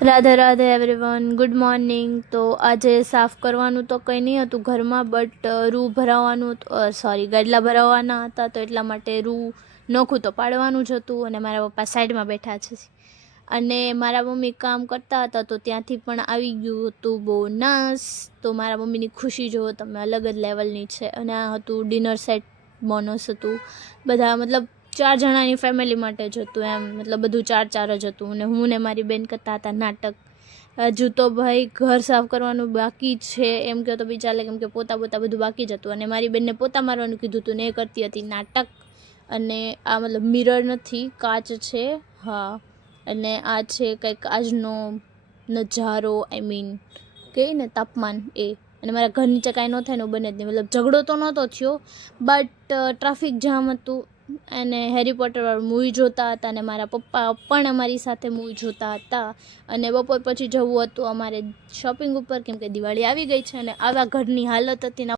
Radhe Radhe everyone, good morning. તો આજે સાફ કરવાનું તો કંઈ નહીં હતું ઘરમાં, બટ રૂ ભરાવવાનું ગાડલા ભરાવવાના હતા, તો એટલા માટે રૂ નોખું તો પાડવાનું જ હતું. અને મારા પપ્પા સાઈડમાં બેઠા છે અને મારા મમ્મી કામ કરતા હતા, તો ત્યાંથી પણ આવી ગયું હતું બોનસ. તો મારા મમ્મીની ખુશી જુઓ તમે, અલગ જ લેવલની છે. અને આ હતું ડિનર સેટ બોનસ હતું, બધા મતલબ 4 જણાની ફેમિલી માટે જ હતું એમ, મતલબ બધું 4 જ હતું. અને હું ને મારી બેન કરતા હતા નાટક. હજુ તો ભાઈ ઘર સાફ કરવાનું બાકી છે એમ કહો તો બી ચાલે, કેમ કે પોતા બધું બાકી જ હતું. અને મારી બેનને પોતા મારવાનું કીધું હતું ને એ કરતી હતી નાટક. અને આ મતલબ મિરર નથી, કાચ છે. હા, અને આ છે કંઈક આજનો નજારો, આઈ મીન કહે ને તાપમાન એ. અને મારા ઘર નીચે કાંઈ ન થાય ને બને જ નહીં, મતલબ ઝઘડો તો નહોતો થયો, બટ ટ્રાફિક જામ હતું. અને હેરી પોટરવાળું મૂવી જોતા હતા, અને મારા પપ્પા પણ અમારી સાથે મૂવી જોતા હતા. અને બપોર પછી જવું હતું અમારે શોપિંગ ઉપર, કેમ કે દિવાળી આવી ગઈ છે. અને આવા ઘરની હાલત હતી ને